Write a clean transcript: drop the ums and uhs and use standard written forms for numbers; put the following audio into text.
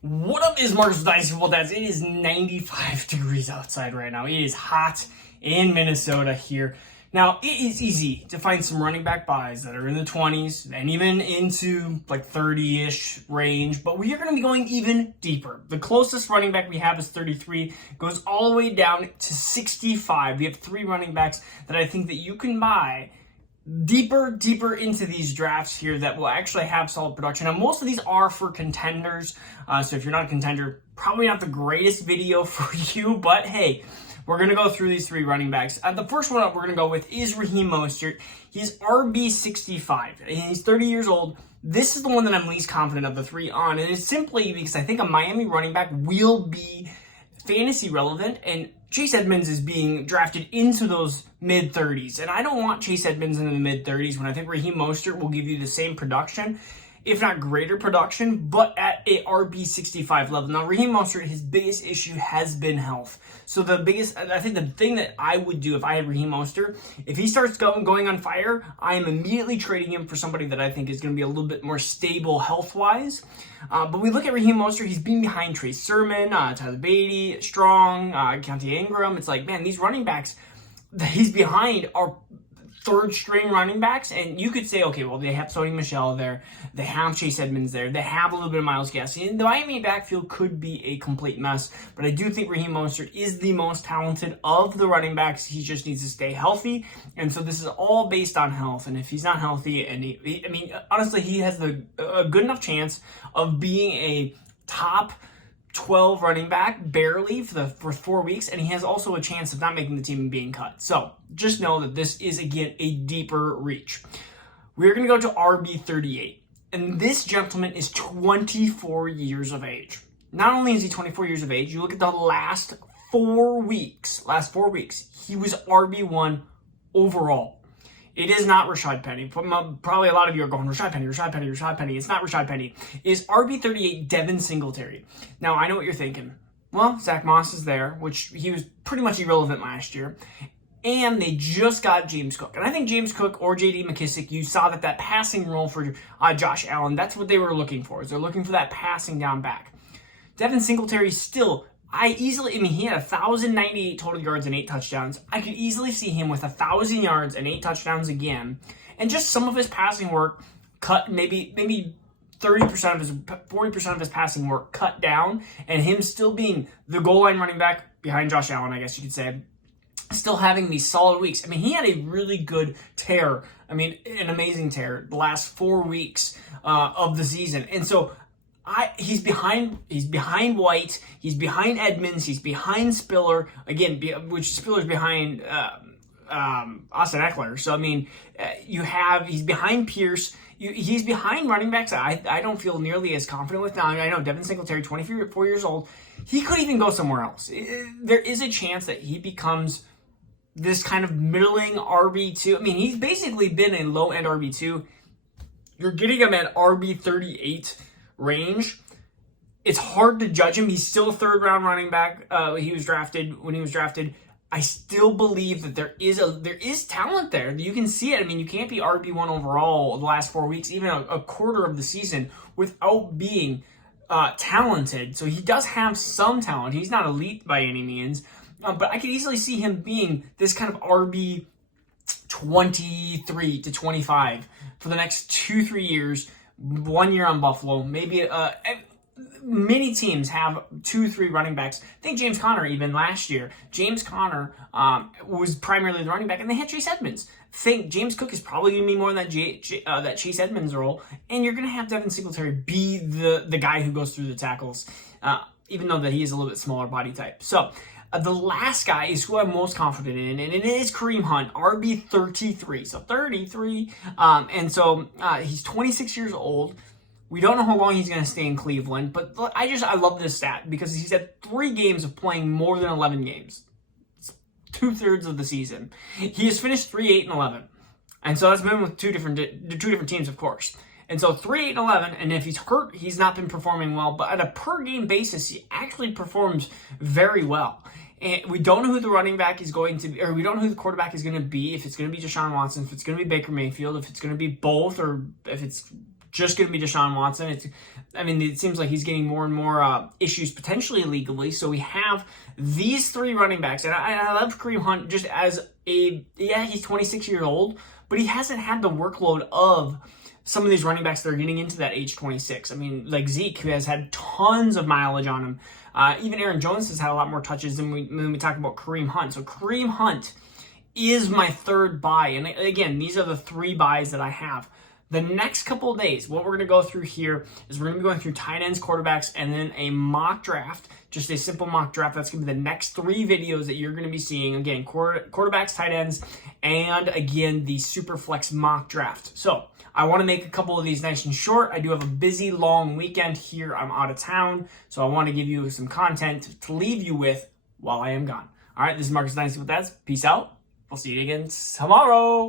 What up is Marcus with Dynasty Fun. It is 95 degrees outside right now. It is hot in Minnesota here. Now, it is easy to find some running back buys that are in the 20s and even into like 30-ish range, but we are going to be going even deeper. The closest running back we have is 33, goes all the way down to 65. We have 3 running backs that I think that you can buy deeper into these drafts here that will actually have solid production. Now, most of these are for contenders, so if you're not a contender, probably not the greatest video for you, but hey, we're going to go through these 3 running backs. The first one up we're going to go with is Raheem Mostert. He's RB65, and he's 30 years old. This is the one that I'm least confident of the 3 on, and it's simply because I think a Miami running back will be fantasy relevant, and Chase Edmonds is being drafted into those mid-30s. And I don't want Chase Edmonds in the mid-30s when I think Raheem Mostert will give you the same production, if not greater production, but at a RB65 level. Now, Raheem Mostert, his biggest issue has been health. So I think the thing that I would do if I had Raheem Mostert, if he starts going on fire, I am immediately trading him for somebody that I think is going to be a little bit more stable health-wise. But we look at Raheem Mostert, he's been behind Trey Sermon, Tyler Beatty, Strong, Keontae Ingram. It's like, man, these running backs that he's behind are third-string running backs, and you could say, okay, well, they have Sony Michel there, they have Chase Edmonds there, they have a little bit of Myles Gaskin, and the Miami backfield could be a complete mess, but I do think Raheem Mostert is the most talented of the running backs. He just needs to stay healthy, and so this is all based on health, and if he's not healthy, and honestly, he has a good enough chance of being a top 12 running back, barely, for 4 weeks, and he has also a chance of not making the team and being cut. So just know that this is, again, a deeper reach. We're going to go to RB38, and this gentleman is 24 years of age. Not only is he 24 years of age, you look at the last 4 weeks, he was RB1 overall. It is not Rashad Penny. Probably a lot of you are going, Rashad Penny. It's not Rashad Penny. It is RB38 Devin Singletary. Now, I know what you're thinking. Well, Zach Moss is there, which he was pretty much irrelevant last year. And they just got James Cook. And I think James Cook or J.D. McKissick, you saw that passing role for Josh Allen, that's what they were looking for. They're looking for that passing down back. Devin Singletary still, he had 1,098 total yards and 8 touchdowns. I could easily see him with 1,000 yards and 8 touchdowns again. And just some of his passing work cut, maybe 40% of his passing work cut down, and him still being the goal line running back behind Josh Allen, I guess you could say, still having these solid weeks. he had a really good tear. An amazing tear the last 4 weeks of the season. And so he's behind White, he's behind Edmonds, he's behind Spiller, again, which Spiller's behind Austin Eckler. So, he's behind Pierce, he's behind running backs I don't feel nearly as confident with. Now, I know Devin Singletary, 24 years old, he could even go somewhere else. There is a chance that he becomes this kind of middling RB2. He's basically been a low-end RB2. You're getting him at RB38 range. It's hard to judge him. He's still a 3rd-round running back. When he was drafted. I still believe that there is talent there. You can see it. You can't be RB1 overall the last 4 weeks, even a quarter of the season, without being talented. So he does have some talent. He's not elite by any means, but I could easily see him being this kind of RB 23 to 25 for the next 2-3 years. 1 year on Buffalo, maybe many teams have 2-3 running backs. I think James Conner, even last year, James Conner was primarily the running back, and they had Chase Edmonds. Think James Cook is probably going to be more in that Chase Edmonds role, and you're going to have Devin Singletary be the guy who goes through the tackles, even though that he is a little bit smaller body type. So the last guy is who I'm most confident in, and it is Kareem Hunt, RB33. So 33, and so he's 26 years old. We don't know how long he's going to stay in Cleveland, but I love this stat because he's had 3 games of playing more than 11 games. It's 2/3 of the season. He has finished 3-8-11, and so that's been with two different teams, of course. And so 3-8-11, and if he's hurt, he's not been performing well. But at a per-game basis, he actually performs very well. And we don't know who the running back is going to be, or we don't know who the quarterback is going to be, if it's going to be Deshaun Watson, if it's going to be Baker Mayfield, if it's going to be both, or if it's just going to be Deshaun Watson. It seems like he's getting more and more issues potentially legally. So we have these three running backs. And I love Kareem Hunt just as he's 26 years old, but he hasn't had the workload of some of these running backs that are getting into that age 26. I mean, like Zeke, who has had tons of mileage on him. Even Aaron Jones has had a lot more touches than when we talk about Kareem Hunt. So Kareem Hunt is my third buy. And again, these are the three buys that I have. The next couple of days, what we're going to go through here is we're going to be going through tight ends, quarterbacks, and then a mock draft, just a simple mock draft. That's going to be the next three videos that you're going to be seeing. Again, quarterbacks, tight ends, and again, the Superflex mock draft. So I want to make a couple of these nice and short. I do have a busy, long weekend here. I'm out of town, so I want to give you some content to leave you with while I am gone. All right, this is Marcus Dynasty with that. Peace out. We'll see you again tomorrow.